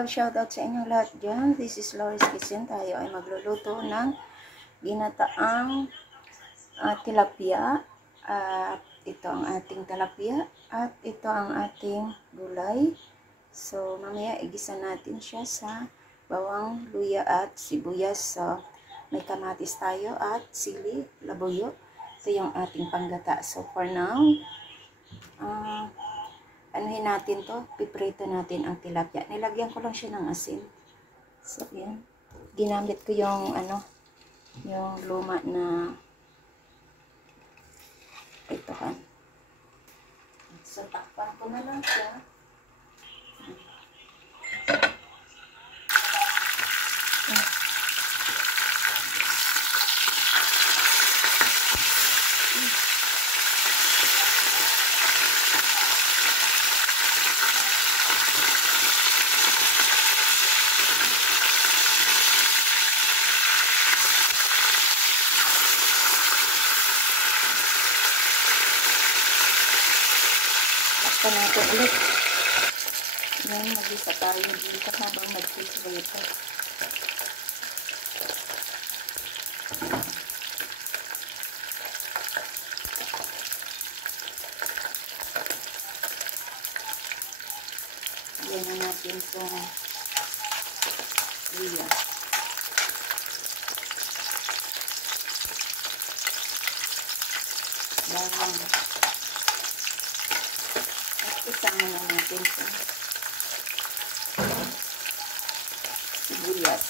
love, shoutout sa inyong lahat dyan. This is Loris Kitchen. Tayo ay magluluto ng ginataang tilapia. At ito ang ating tilapia. At ito ang ating gulay. So, mamaya igisa natin siya sa bawang, luya at sibuyas. So, may kamatis tayo at sili, labuyo. Ito yung ating panggata. So, for now, anuhin natin to, piprito natin ang tilapia. Nilagyan ko lang siya ng asin. So, yan. Ginamit ko yung, yung luma na ito kan. So, takpan ko na lang siya. Takpan natin ulit. Yan, mag-isa tayo dito habang nag-filter. Yan na natin sa luya. Bawang. At isama na natin sa sibuyas.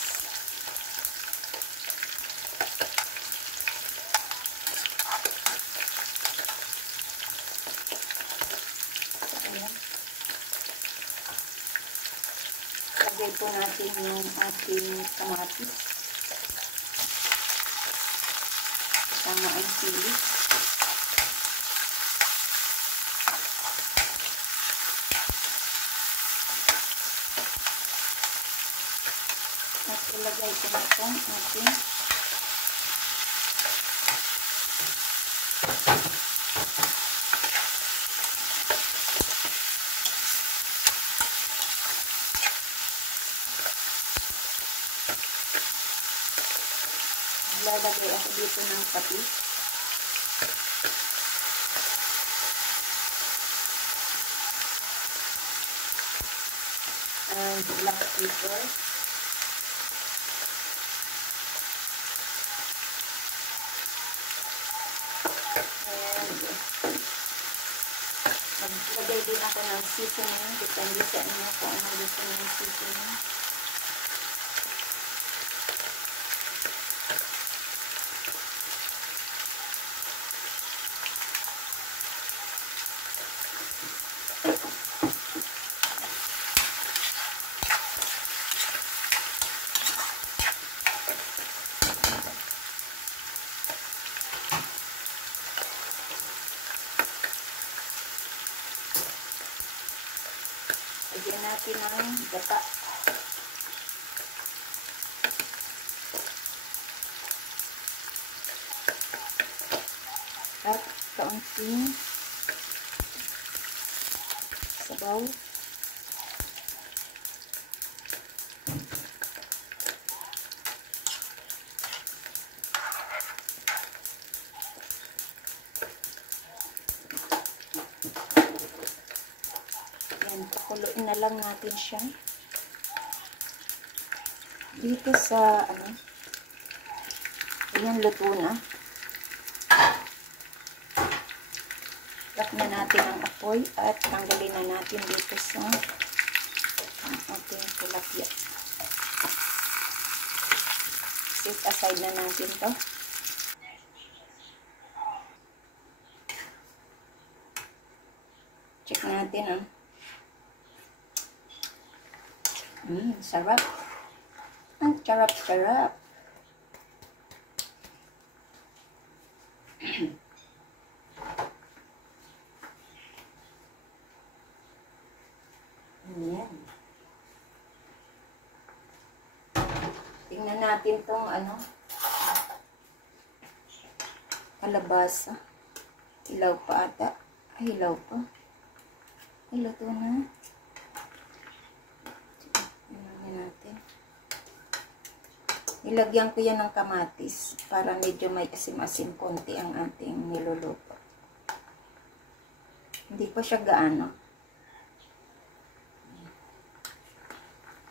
Lagay po natin yung ating kamatis. Kasama ang sili. At ilagay ko na itong ating lalagay ako dito ng patis. And black pepper. And maglagay din ako ng seasoning. Depende sa inyo kung anong gusto ng seasoning. Lagyan natin ang gata. At kaunting sabaw. Pakuluin na lang natin siya. Dito sa, ayan, luto na. Tap na natin ang apoy at tanggalin na natin dito sa ating tilapia. Set aside na natin to. Check natin, sarap. Ang sarap-sarap. Ayan. Tingnan natin tong kalabasa. Hilaw pa ata. Ay, hilaw pa. Ay, luto na. Nilagyan ko yan ng kamatis para medyo may asim-asim konti ang ating niluluto. Hindi pa siya gaano.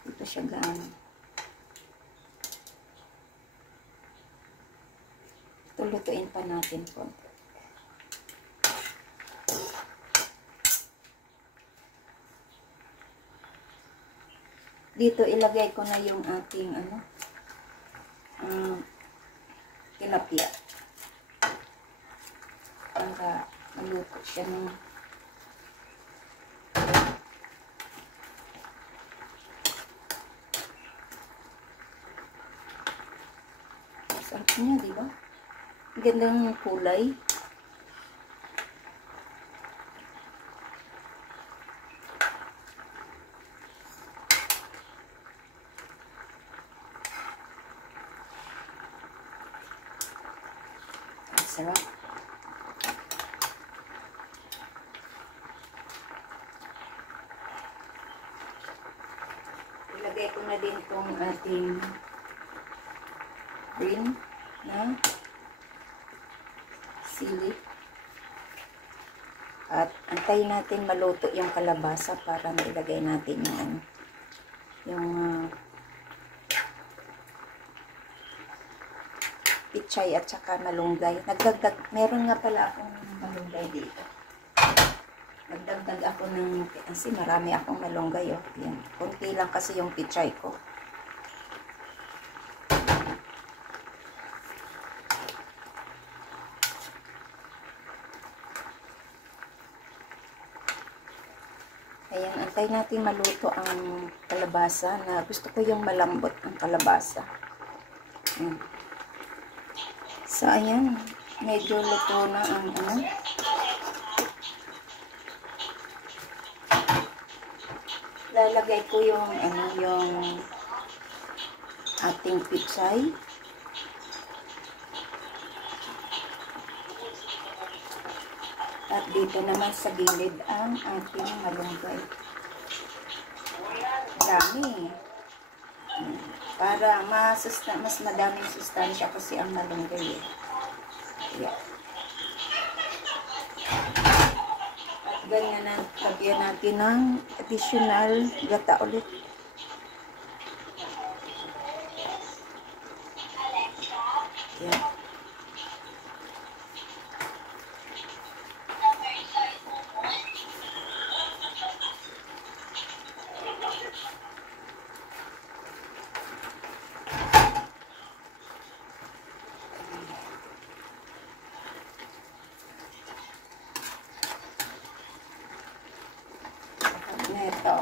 Hindi pa siya gaano. Tulutuin pa natin konti. Dito ilagay ko na yung ating tilapia para maluto siya ng sarap niya, di ba? Gandang kulay. Sarap. Ilagay ko na din itong ating green na sili. At antayin natin maluto yung kalabasa para mailagay natin yung pichay at saka malunggay. Meron nga pala akong malunggay dito. Nagdagdag ako kasi marami akong malunggay, oh. Yan. Kunti lang kasi yung pichay ko. Ayan, antay natin maluto ang kalabasa na gusto ko yung malambot ang kalabasa. Ayan. So, ayan. Medyo luto na ang lalagay ko yung yung ating pichay. At dito naman sa gilid ang ating malunggay. Dami. Para mas madaming sustansya kasi ang malunggay. Yeah. At ganyan na, lagyan natin ng additional gata ulit. Yeah. Neto.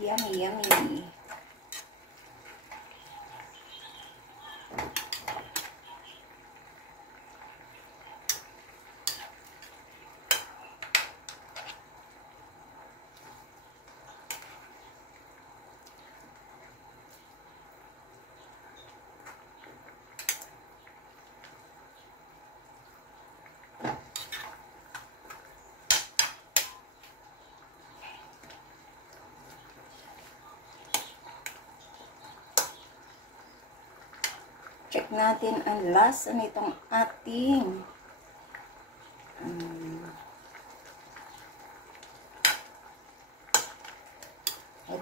Yummy, yummy. Check natin ang lasa nitong ating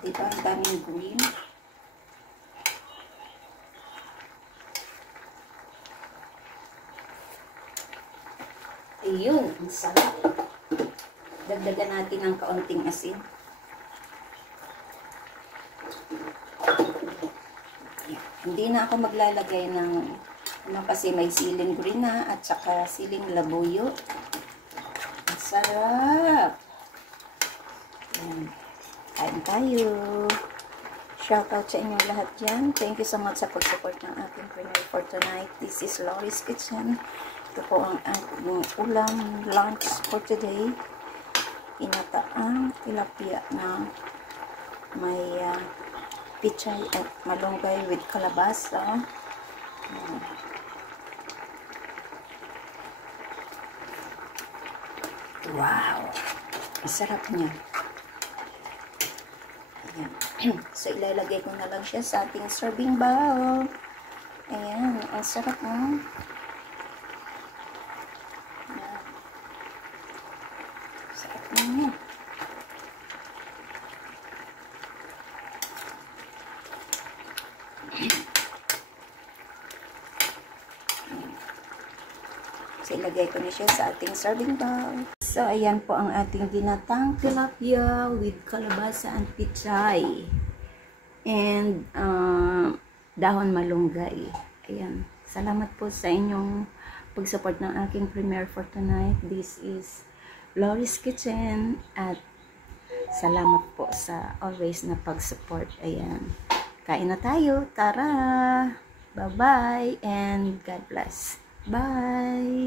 diba ang daming green. Ayun, ang sarap. Dagdagan natin ng kaunting asin. Hindi na ako maglalagay ng kasi may siling green na at saka siling labuyo. Ang sarap. Ayan. Kain tayo. Shoutout sa inyo lahat dyan. Thank you so much sa pag-support ng ating premiere for tonight. This is Lori's Kitchen. Ito po ang ating ulam lunch for today. ginataang tilapia na may pichay at malunggay with kalabasa. Wow! Ang sarap niya. Ayan. So, ilalagay ko na lang siya sa ating serving bowl. Ayan. Ang sarap mo. Ayan. Sarap niya. So, ilagay ko na siya sa ating serving bowl. So, ayan po ang ating ginatang tilapia with kalabasa and pichay. And, dahon malunggay. Ayan. Salamat po sa inyong pag-support ng aking premiere for tonight. This is Lori's Kitchen. At salamat po sa always na pag-support. Ayan. Kain na tayo. Tara! Bye-bye and God bless. Bye!